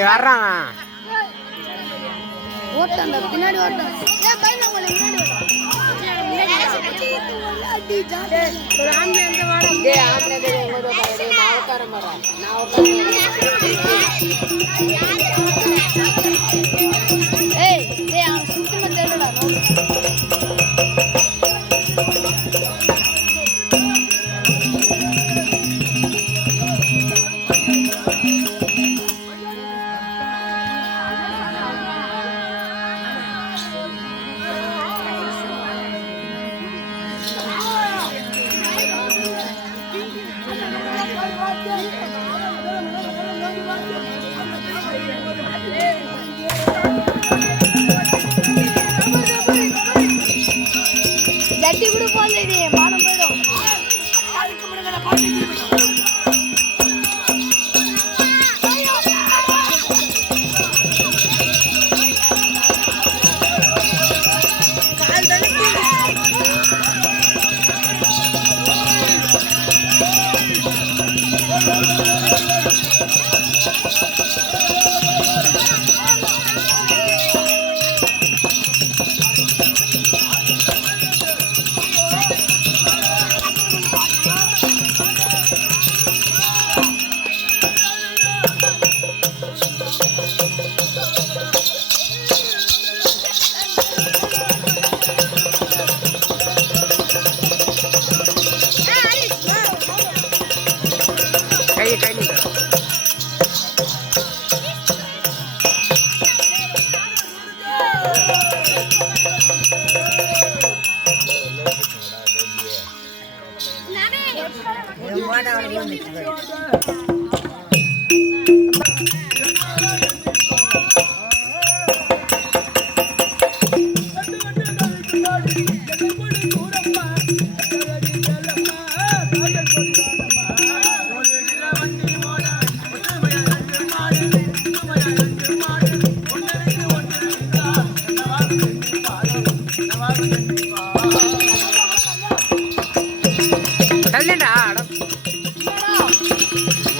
வர்றான் ஓட்டாண்டா பின்னாடி ஓட்டான் ஜட்டி கூட போடலடி மானம் போயிடும்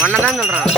ஒன்னதான் சொல்றான்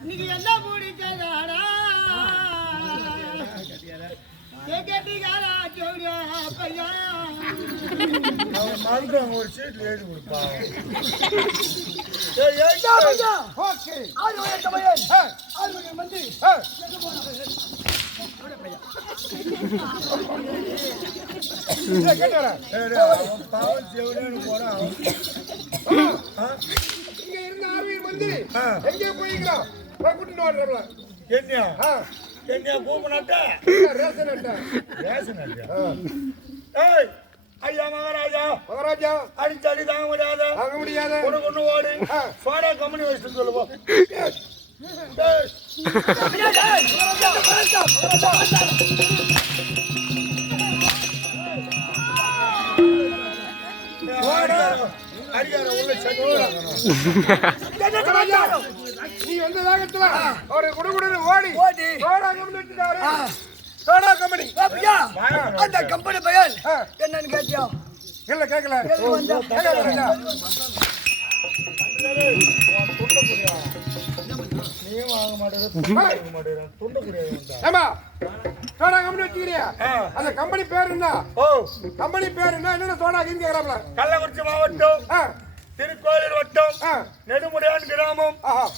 இன்னைக்கு என்ன பிடிச்சதாடா கேட்டிகாரா ஜோடியா பையா மறுக்காங்க ஒரு சீட்ல எழுதி கொடுப்பா என்ன கூப்பினாட்டா ரேஷன் அட்டா ஐயா மகாராஜா மகாராஜா அடிச்சடி தாங்க முடியாது உனக்கு ஒண்ணு ஓடு சோடா கம்பெனி வச்சுட்டு சொல்லுவோம் நீ வந்த வேகத்துல ஒரு குடுகுடுன்னு ஓடி சோடா கம்பெனி அந்த கம்பெனி பையன் என்னன்னு கேட்டியா? இல்ல கேட்கல நீயும் வாங்க மாட்டேன் சோடா கம்பெனி வச்சுக்கிறியா? அந்த கம்பெனி பேர் என்ன? கம்பெனி பேர் என்ன? என்னென்ன சோடா கேட்கறாப்ல? கள்ளக்குறிச்சி மாவட்டம் திருக்கோயிலூர் வட்டம் நெடுமுடியான் கிராமம்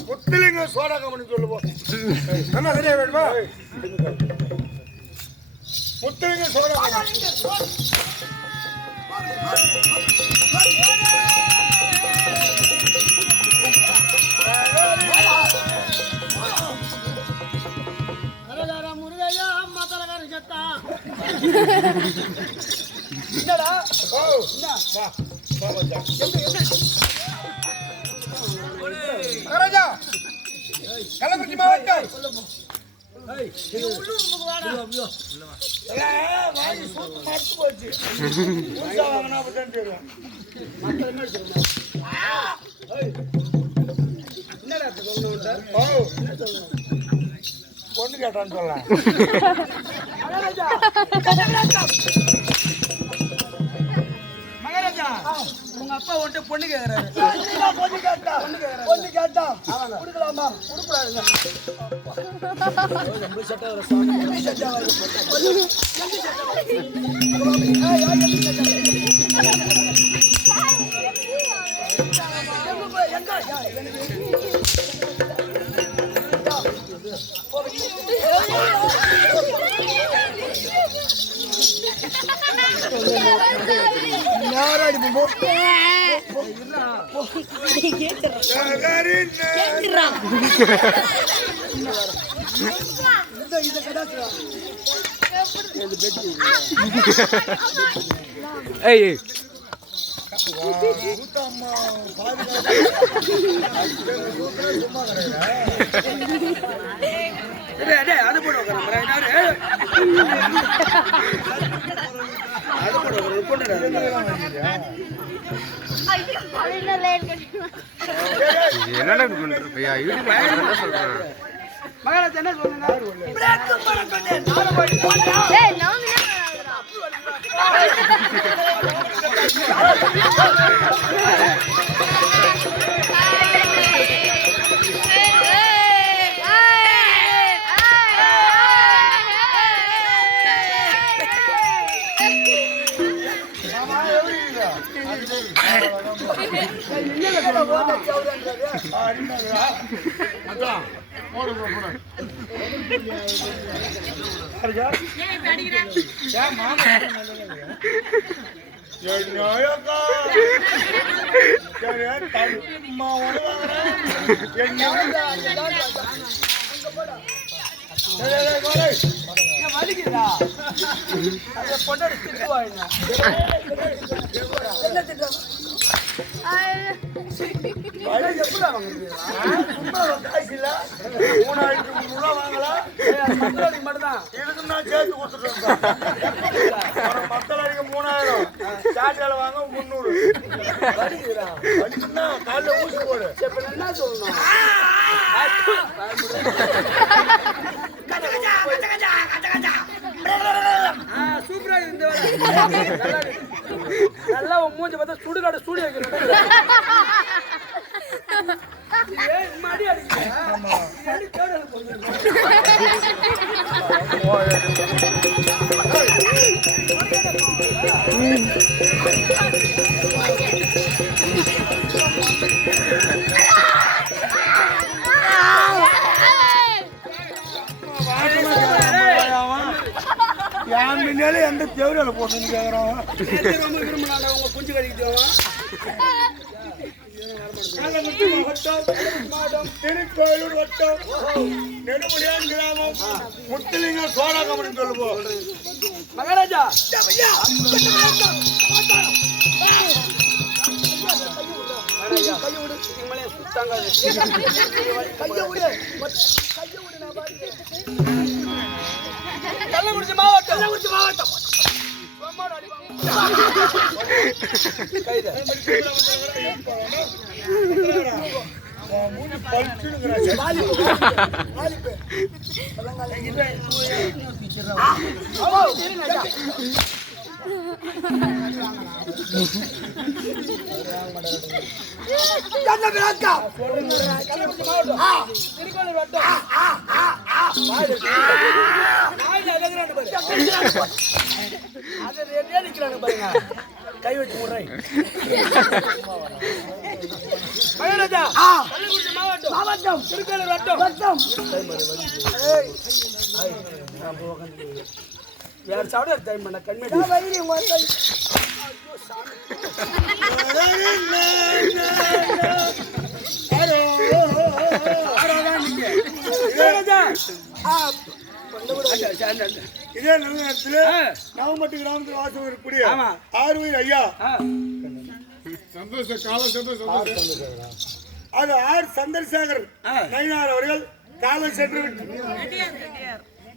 முத்துலிங்க சோடா கம்பெனி சொல்லுவோம். என்ன சரியா வேணுமா? முத்துலிங்க சோடா முருகையா மத்தலகார சத்தா என்னடா மகாராஜா கள்ளக்குறிச்சி மாவட்டம் பொண்ணு கேட்டான்னு சொல்ல மகாராஜா உங்க அப்பா ஒன்ட்டு பொண்ணு கேக்குறாரு. பொண்ணு கேட்டா கொடுக்கலாமா? கொடுக்கூடாதுங்க. அது போடுவாங்க என்னடா பண்றியா? யூடியூப்ல சொல்றேன். மகாராஜா என்ன சொல்லுங்க? வலிக்குதா? பொண்டாடி திட்டுவாங்க. என்ன திட்டம்? காசு இல்ல 3300 வாங்கலாம். மத்தலாடிக்கு மட்டும்தான் இதுக்கு நான் சேர்த்து கொடுத்துட்டேன். மத்தலாடிக்கு 3000, சாட்டியால வாங்க 300. வலிக்குன்னா காலைல ஊசி போடு. இப்ப என்ன சொல்லணும்? கச்ச கச்ச கச்ச கச்ச நல்லா உன் மூஞ்சி பார்த்தா சுடுகாடு சூடி வைக்கிறேன் மடி எந்த தேவையில போட்டு கேக்குறான் உங்க குஞ்சு கடிக்கிட்டோம் திருக்கோயிலூர் வட்டம் நெடுமுடியான் கிராமம் முத்துலிங்க சோழா கம்பெனி சொல்லுவோம் மகாராஜா கள்ளக்குறிச்சி மாவட்டம் கை வச்சு முறை மாவட்டம் திருக்கோயிலூர் வட்டம் வேற சாப்பிட டைம் பண்ண கண்மை இதே நல்ல நேரத்தில் நவம்பட்டு கிராமத்தில் வாசம் இருக்கக்கூடிய ஆறுவீர் ஐயா அது ஆர் சந்திரசேகர் நயினார் அவர்கள் காலம் சென்று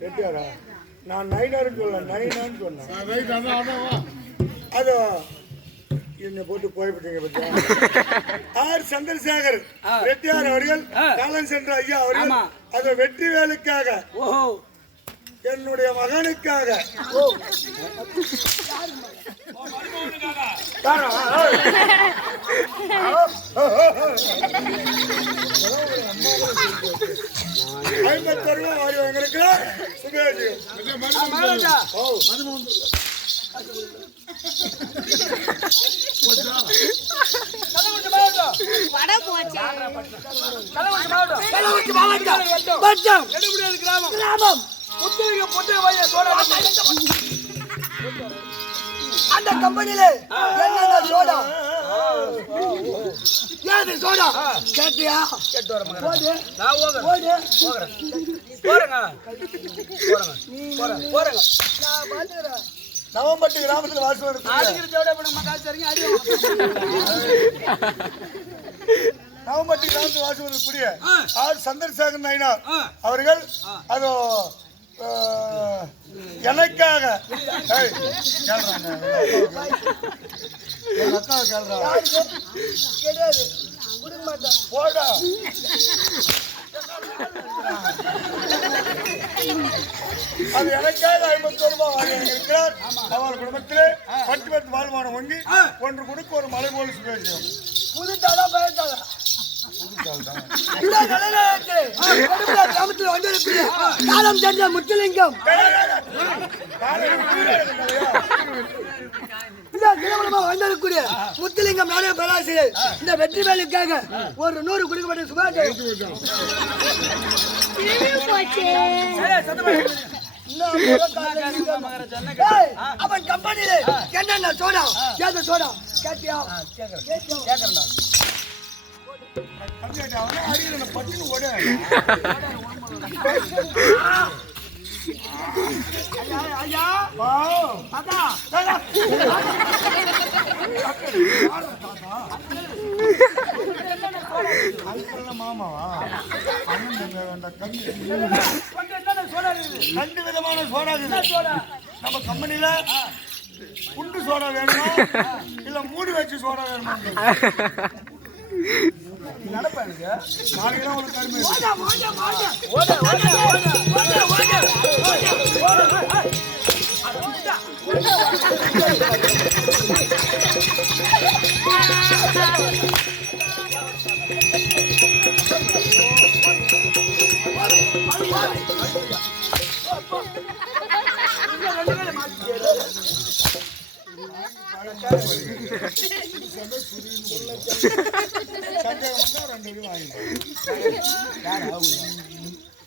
வெட்டியாரா நான் நயினார்னு சொல்ல நயினான்னு சொன்னேன் அது என்னை போட்டு போய்விட்டீங்க பத்தியா ஆர் சந்திரசேகர் வெட்டியார் அவர்கள் காலம் சென்ற ஐயா அவர்கள் அது வெற்றி வேலுக்காக என்னுடைய மகனுக்காக எங்களுக்கு அந்த கம்பெனியில என்னங்க சோடா ஏது சோடா கேட்டியா கேட்டு வர போடு நான் போறேங்க நான் பாத்துறேன் நவம்பட்டு கிராமத்துல வாசம் இருக்கு ஆடிக்கிற ஜோட பண்ண மகால் சரிங்க ஆடி நவம்பட்டு கிராமத்துல வாசம் இருக்கக்கூடிய ஆர் சந்திரசேகர் நயினார் அவர்கள் அதோ எனக்காக போடா அது எனக்காக 50 ரூபாய் இருக்கிறார் அவர் குடும்பத்திலே 10 வாழ்மானம் வங்கி ஒன்று கொடுக்க ஒரு மலை போல சுவேசியம் புதுத்தாலா பயத்தாலா கிராமத்தில் வந்திருக்கிற காலம் சென்ற முத்துலிங்கம் வந்திருக்கூடிய முத்துலிங்கம் நாடக பேராசிரியர் இந்த வெற்றி வேலுக்காக ஒரு 100 குடிக்கப்பட்ட சுபாஷ் அவன் கம்பெனியில என்னென்ன சோடா கேட்ட சோடா கேட்டியா கேட்கறா அடியில் பட்டுன்னு ஓட ஐயா மாமாவா 2 விதமான சோடா நம்ம கம்பெனியில குண்டு சோடா வேணுமா இல்ல மூடி வச்சு சோடா வேணுமா நடப்பா எனக்கு நாளைக்கு தான் உங்களுக்கு கருமை ஓட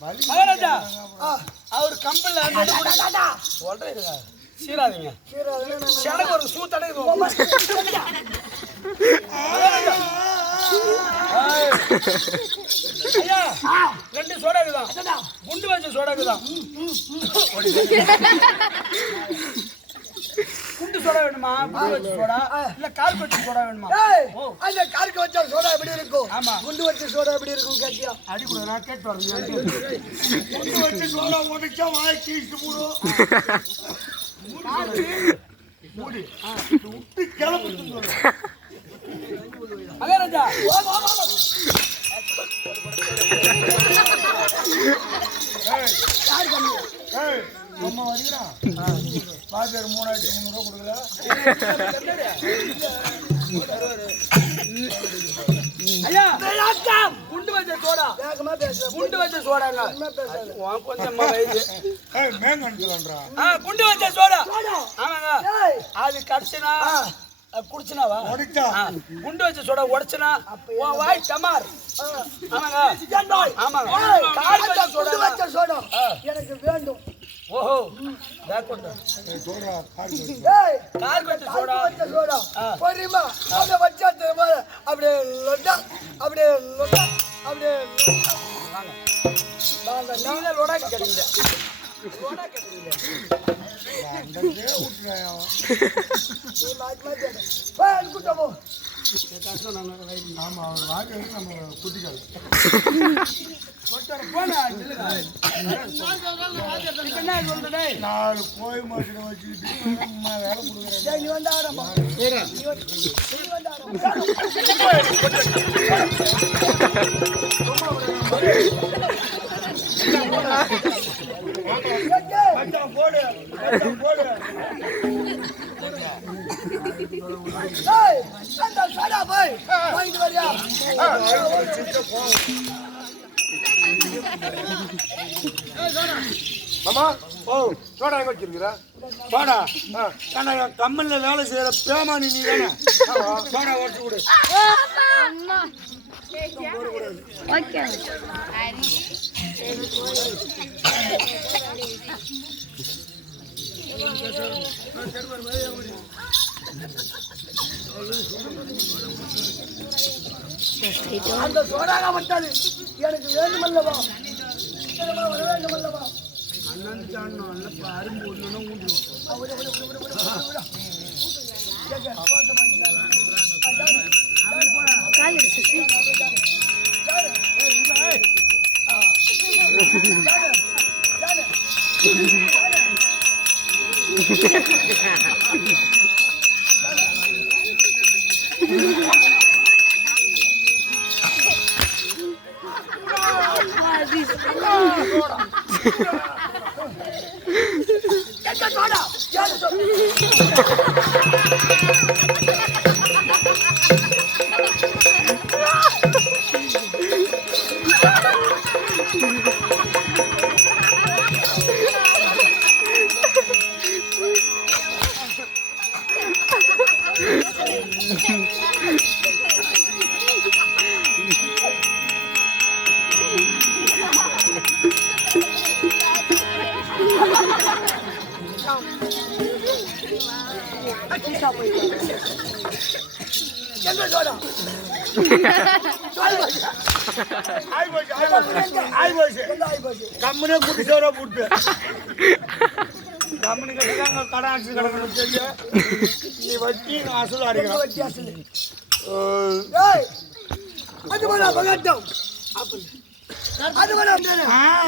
மகாராஜா அவர் கம்பெனில சொல்றீங்க சீராதீங்க எனக்கு ஒரு சூ தடவை ஐயா 2 சோடா இருக்குதான் குண்டு வச்ச சோடா இருக்குதான் குண்டு சோடா வேணுமா குண்டு வச்ச சோடா இல்ல கார்க்கு வச்ச சோடா வேணுமா அந்த கார்க்கு வச்ச சோடா எப்படி இருக்கும் ஆமா குண்டு வச்ச சோடா எப்படி இருக்கும் கேட்டியா அடி கூட நான் கேட்டு வரேன் குண்டு வச்சு சோடா உடைச்சா வாய் கீழ்த்து போடும் மூடி விட்டு கிளம்புன்னு சொல்றேன் மகாராஜா அம்மா வரீங்களா பாத்தியார் 3300 கொடுக்கல ஐயா குண்டு வச்ச சோடா குண்டு வச்ச சோடாங்க கொஞ்சம் வயது மேங்கன்றான் குண்டு வச்ச சோடா ஆமாங்க அது கடிச்சுனா குடிச்சுனாவா உடைச்சா குண்டு வச்ச சோடா உடைச்சுனா வாய் டமார் ஆமாங்க ஆமாங்க குண்டு வச்ச சோடா எனக்கு வேண்டும் ஓஹோ பேக்கோட்ட சோடா கார் வச்ச சோடா சோடா போறிமா அத வச்சா தெரியுமா அப்படியே லொட்டா அப்படியே லொட்டா அப்படியே வாங்க நீங்க லோடா கேக்குறீங்க லோடா கேக்குறீங்க அங்கதே ஊட்றாயா போய் குட்டமோ ஆமா அவர் வாங்க நம்ம குட்டிகள் போனா என்ன சொல்றே 4 கோய் மாசின வச்சிட்டு அம்மா வேலை கொடுக்குறேன் நீ வந்தாடமா போடு போடு ஏய் அந்த சடா போய் வாங்கிட்டு வரியா மாமா சோடா எங்க வச்சிருக்கிற சோடா கம்மல்ல வேலை செய்யற பேமானி நீ தானே சோடா உடச்சு கொடு ஓகே அந்த சோடாக வந்தாது எனக்கு வேண்டுமல்லவா வர வேண்டுமல்லவா கால் சுசி கம்மனே குட்டி சோடா போட்டு கம்மனு கட்டிதாங்க கடை ஆட்சி கிடக்கணும் நீ வட்டி அசல் அடிக்கணும் அது வேணா பகட்டம் அது வேணா